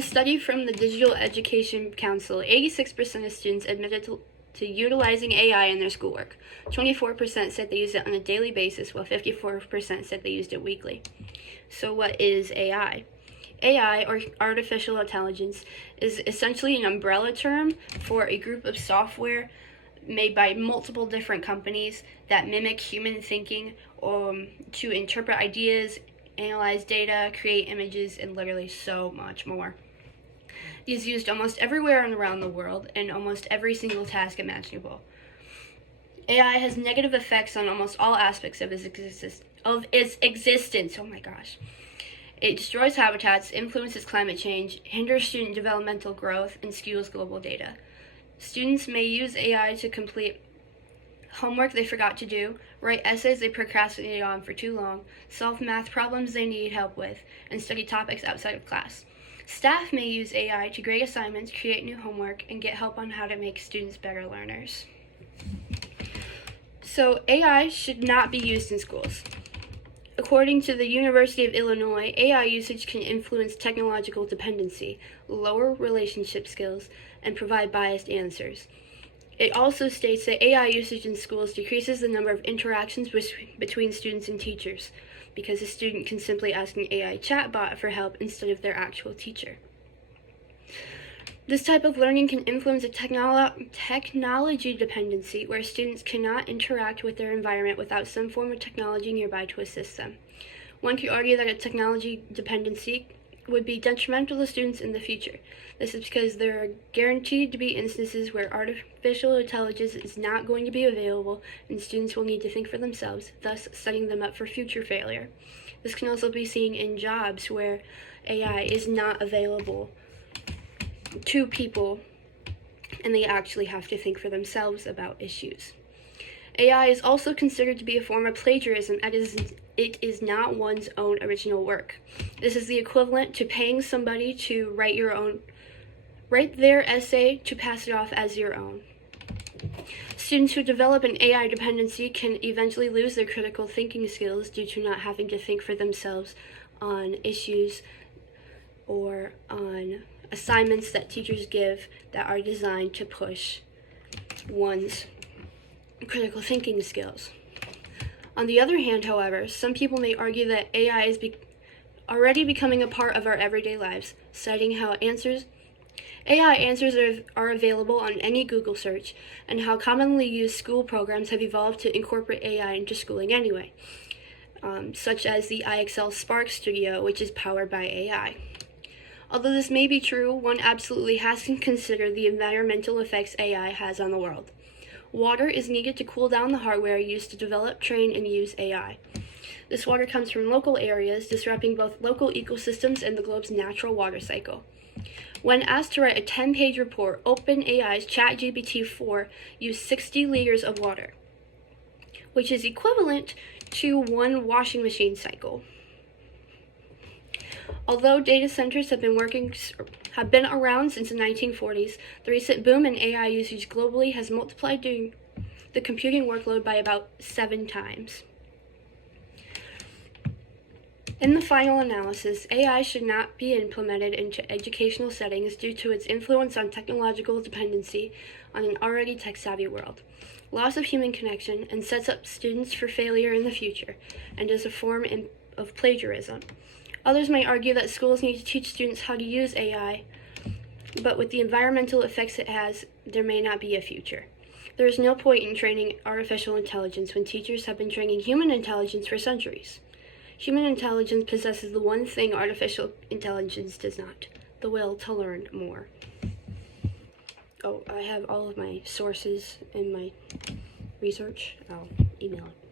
A study from the Digital Education Council, 86% of students admitted to utilizing AI in their schoolwork. 24% said they use it on a daily basis, while 54% said they used it weekly. So what is AI? AI, or artificial intelligence, is essentially an umbrella term for a group of software made by multiple different companies that mimic human thinking to interpret ideas, analyze data, create images, and literally so much more. It is used almost everywhere around the world in almost every single task imaginable. AI has negative effects on almost all aspects of its existence. Oh my gosh. It destroys habitats, influences climate change, hinders student developmental growth, and skews global data. Students may use AI to complete homework they forgot to do, write essays they procrastinated on for too long, solve math problems they need help with, and study topics outside of class. Staff may use AI to grade assignments, create new homework, and get help on how to make students better learners. So AI should not be used in schools. According to the University of Illinois, AI usage can influence technological dependency, lower relationship skills, and provide biased answers. It also states that AI usage in schools decreases the number of interactions between students and teachers, because a student can simply ask an AI chatbot for help instead of their actual teacher. This type of learning can influence a technology dependency where students cannot interact with their environment without some form of technology nearby to assist them. One could argue that a technology dependency would be detrimental to students in the future. This is because there are guaranteed to be instances where artificial intelligence is not going to be available and students will need to think for themselves, thus setting them up for future failure. This can also be seen in jobs where AI is not available to people and they actually have to think for themselves about issues. AI is also considered to be a form of plagiarism as it is not one's own original work. This is the equivalent to paying somebody to write their essay to pass it off as your own. Students who develop an AI dependency can eventually lose their critical thinking skills due to not having to think for themselves on issues or on assignments that teachers give that are designed to push one's critical thinking skills. On the other hand, however, some people may argue that AI is already becoming a part of our everyday lives, citing how AI answers are available on any Google search, and how commonly used school programs have evolved to incorporate AI into schooling anyway, such as the IXL Spark Studio, which is powered by AI. Although this may be true, one absolutely has to consider the environmental effects AI has on the world. Water is needed to cool down the hardware used to develop, train, and use AI. This water comes from local areas, disrupting both local ecosystems and the globe's natural water cycle. When asked to write a 10-page report, OpenAI's ChatGPT-4 used 60 liters of water, which is equivalent to one washing machine cycle. Although data centers have been around since the 1940s, the recent boom in AI usage globally has multiplied the computing workload by about 7 times. In the final analysis, AI should not be implemented into educational settings due to its influence on technological dependency on an already tech-savvy world, loss of human connection, and sets up students for failure in the future, and is a form of plagiarism. Others may argue that schools need to teach students how to use AI, but with the environmental effects it has, there may not be a future. There is no point in training artificial intelligence when teachers have been training human intelligence for centuries. Human intelligence possesses the one thing artificial intelligence does not: the will to learn more. Oh, I have all of my sources in my research. I'll email it.